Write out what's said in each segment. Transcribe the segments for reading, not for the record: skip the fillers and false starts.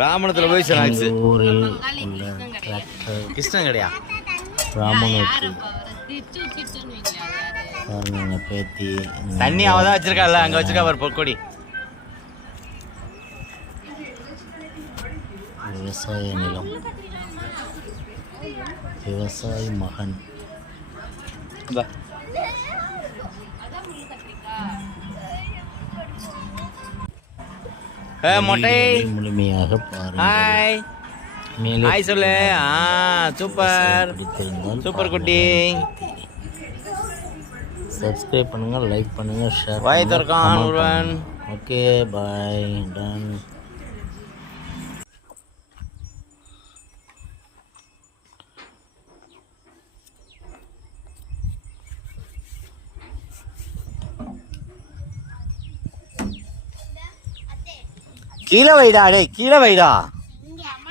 ராமணத்தில் போய் சார் ஆச்சு. ஊரில் உள்ள டிராக்டர் கிருஷ்ணன் கிடையா ராமனுக்கு பாருங்க பேத்தி. தண்ணி அவ தான் வச்சிருக்காள், அங்கே வச்சிருக்கா ஒரு பொற்கொடி. விவசாய நிலம், விவசாயி மகன். மொட்டை முழுமையாக பாருங்கள். ஹாய் ஹாய் சொல்லு. சூப்பர் சூப்பர் குட்டி. சப்ஸ்கிரைப் பண்ணுங்க, லைக் பண்ணுங்க, ஷேர் வாய் திறக்கான் ஒருவன். ஓகே பாய் டன். கீழே வைடா, டே கீழே வைடா,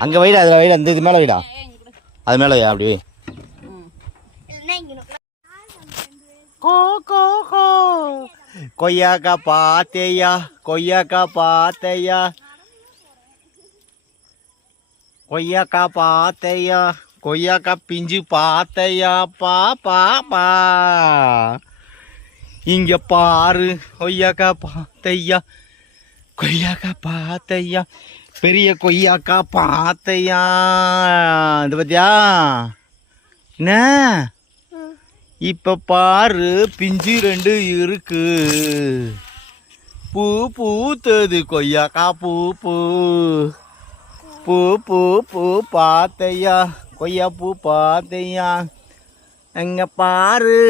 அங்கே வைடா, அதில் வைடா, இந்த இது மேலே வைடா, அது மேலே வைடா, அப்படி கொய்யாக்கா பாத்தையா, கொய்யாக்கா பாத்தையா, கொய்யாக்கா பாத்தையா, கொய்யாக்கா பிஞ்சு பாத்தையா, பாப்பா இங்க பாரு கொய்யாக்கா பாத்தையா, கொய்யாக்கா பாத்தையா, பெரிய கொய்யாக்கா பாத்தையா. இது பத்தியா என்ன இப்ப பாரு பிஞ்சு ரெண்டு இருக்கு, பூ பூத்தது கொய்யாக்கா பூ பூ பூ பூ பூ பாத்தையா, கொய்யா பூ பாத்தையா, அங்க பாரு.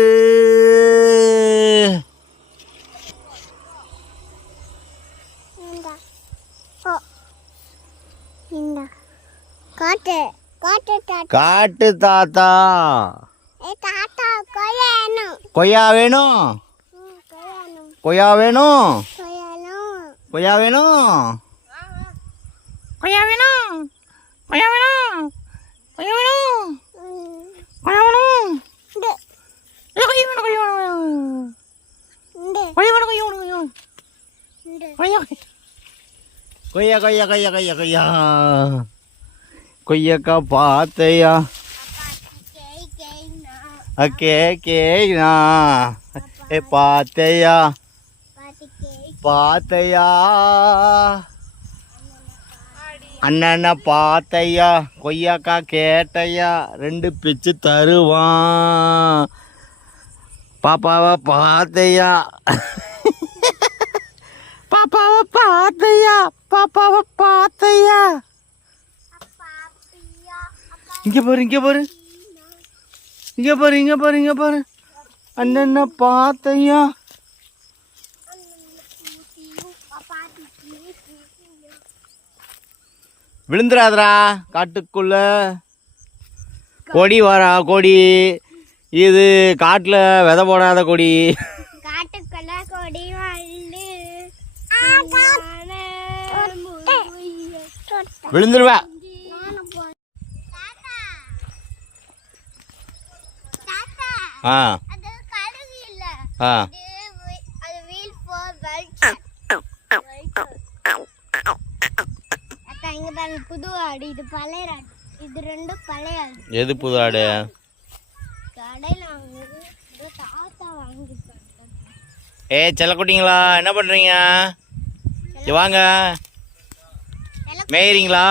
காட்டு தாத்தா, கொய்யா வேணும், கொய்யா வேணும், கொய்யா வேணும், கொய்யா வேணும், கொய்யா வேணும், கொய்யா வேணும், கொய்யா வேணும், கொய்யா கொய்யா கொய்யா கொய்யா கொய்யா, கொய்யாக்கா பாத்தையா, கேனா ஏ பாத்தையா, பாத்தையா அண்ணனை பாத்தையா, கொய்யாக்கா கேட்டையா, ரெண்டு பிச்சு தருவான், பாப்பாவை பாத்தையா, பாப்பாவை பாத்தையா, பாப்பாவை பாத்தையா, இங்க பாரு, இங்க பாரு, இங்க பாரு, இங்க பாரு, இங்க பாரு, அண்ணன பாத்தையா. விழுந்துராதரா காட்டுக்குள்ள, கொடி வரா கொடி, இது காட்டுல விதை போடாத கொடி, காட்டுக்குள்ள கொடி விழுந்துருவா. புது ஆடு, இது பழைய ஆடு, இது ரெண்டும் பழைய ஆடு. எது புது ஆடு? கடையில தாத்தா வாங்கிட்டாங்க. செல்லக்குட்டிங்களா என்ன பண்றீங்க? வாங்க மேயிறீங்களா?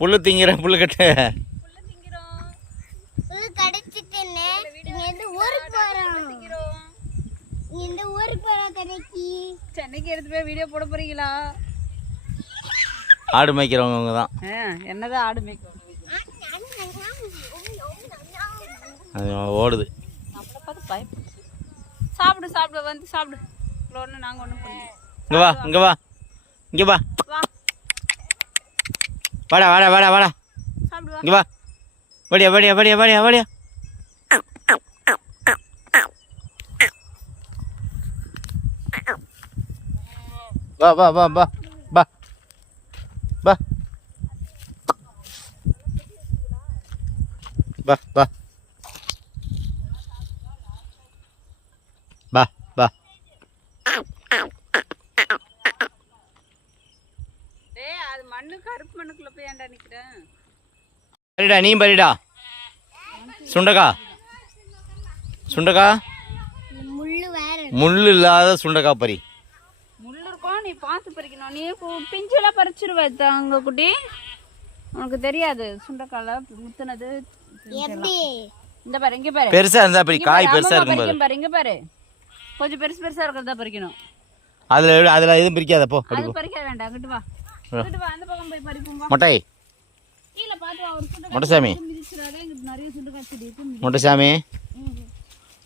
புல்லு திங்கிற, புல்லு கட்டு சென்னைக்கு எடுத்து போய் வீடியோ போட போறீங்களா? ஆடு மேய்க்கிறவங்க தான். என்னதான் ஆடு மேய்க்கிறவங்க ஓடுது. நம்மளை பார்த்து பயப்படுது. சாப்பிடு சாப்பிடு, வந்து சாப்பிடு. ஒன்று நாங்கள் ஒன்றும் பண்ணுவோம். இங்கே வா, இங்கே வா, இங்கே வா, வாடா வாடா வாடா வாடா, சாப்பிடுவா, இங்கே வா, வடியா வடியா வடியா வடியா வடியா, வா வா வா வா வா வா வா வா வா வா. அது மண்ணு கருப்பு மண்ணுக்குள்ள போய் ஏன்டா நிக்கிறேன்? பறிடா நீ பறிடா. சுண்டக்கா சுண்டக்கா முள்ளு வேற. முள் இல்லாத சுண்டக்கா பறி. முள்ளு இருக்கும், நீ பார்த்து பறிக்கணும். நீ பிஞ்செல்லாம் பறிச்சிருவ அங்க குட்டி. உனக்கு தெரியாது சுண்டக்கால முத்துனது. எப்படி? இந்த பாரு, இங்க பாரு. பெருசா இருந்தா பறி, காய் பெருசா இருக்கும் பாரு. பாரு இங்க பாரு, கொஞ்சம் பெருசு பெருசா இருக்கிறதா பறிக்கணும். அதுல எதுவும் பிரிக்காத போ. அது பறிக்க வேண்டாம், அங்கிட்டு வா, அங்கிட்டு வா, அந்த பக்கம் போய் பறிப்போம் வா. மொட்டை கீழே பார்த்து ஒரு சுண்டக்காய் மொட்டைசாமி மிதிச்சிடாத, இங்க நிறைய சுண்டக்காய் செடி இருக்கு. மொட்டைசாமி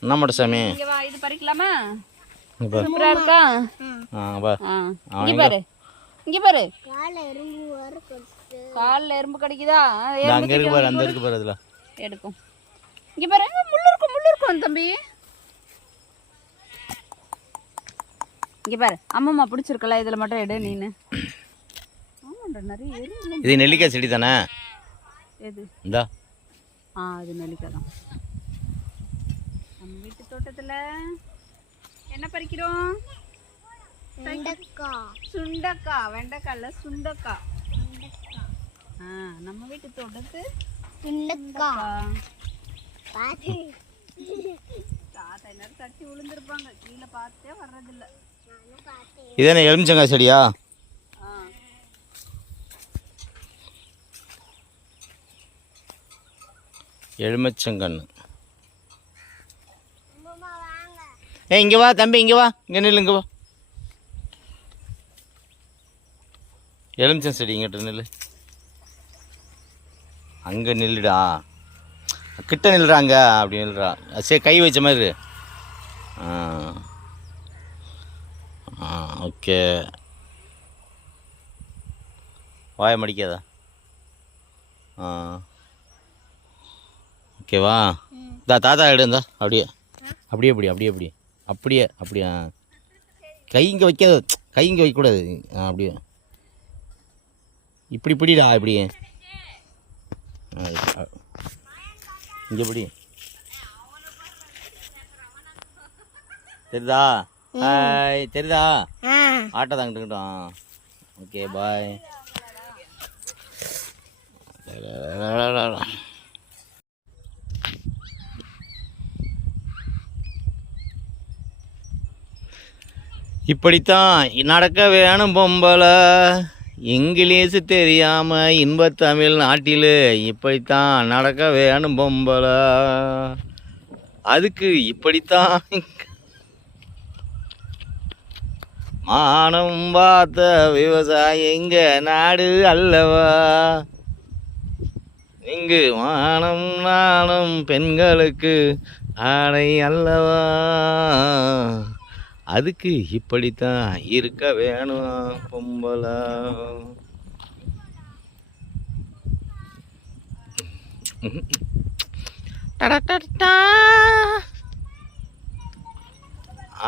என்ன மொட்டைசாமி? இங்க வா, இது பறிக்கலாமா? இங்க பாரு. சூப்பரா இருக்கா? வா. இங்க பாரு, இங்க பாரு. கால எறும்பு வர கொண்டு கால்ல எறும்பு கடிக்குதா? அங்க இருக்கு பாரு, அந்த இருக்கு பாரு, அதுல எடுக்கும். இங்க பாரு, முள்ளு இருக்கும் தம்பி. இங்க பாரு, அம்மம்மா பிடிச்சிருக்கல, இதுல மட்டும் எடு நீனு. ஆமாண்டா, நிறைய எறும்பு. இது நெல்லிக்காய் செடி தானே? எது? இந்தா அது நெல்லிக்காய் தான். நம்ம வீட்டு தோட்டத்துல என்ன பறிக்கிறோம்? சுண்டக்காய். வெண்டைக்காய் இல்ல, சுண்டக்காய். நம்ம வீட்டு தோட்டத்து சுண்டக்காய். தாத்தா எல்லாரும் தட்டி விழுந்திருப்பாங்க, கீழே பார்த்தே வர்றதில்ல. இது என்ன எலுமிச்சங்காய் செடியா? எலுமிச்சங்கன்று. இங்க வா தம்பி, இங்க வா, இங்க நில்லு, இங்க வா. எலுமிச்சம் செடி இங்கிட்ட நில்லு. அங்க நில்லுடா, கிட்ட நில்லுறா, அங்க அப்படி நில்லுறா. சரி, கை வச்ச மாதிரி. ஓகே, வாய மடிக்காதா? ஓகேவா? தாத்தா எடுந்தா அப்படியே அப்படியே அப்படி அப்படியே அப்படி அப்படியே அப்படியே. கை இங்கே வைக்காத, கை இங்கே வைக்கக்கூடாது. அப்படியே இப்படி பிடிடா, இப்படி இங்கே பிடி. தெரியுதா? ஹாய், தெரியுதா? ஆட்டோ தாங்கிட்டுக்கிட்டோம். ஓகே, பாய். இப்படித்தான் நடக்க வேணும் பொம்பளை, இங்கிலீஷு தெரியாம இன்பத்தமிழ் நாட்டில். இப்படித்தான் நடக்க வேணும் பொம்பளை, அதுக்கு இப்படித்தான் மானம் பார்த்த விவசாயிங்க நாடு அல்லவா. இங்கு மானம் நாணம் பெண்களுக்கு ஆடை அல்லவா, அதுக்கு இப்படித்தான் இருக்க வேணும் பொம்பளை.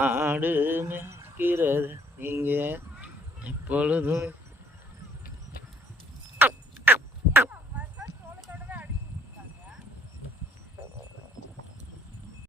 ஆடு மேய்க்கிறது நீங்க எப்பொழுதும்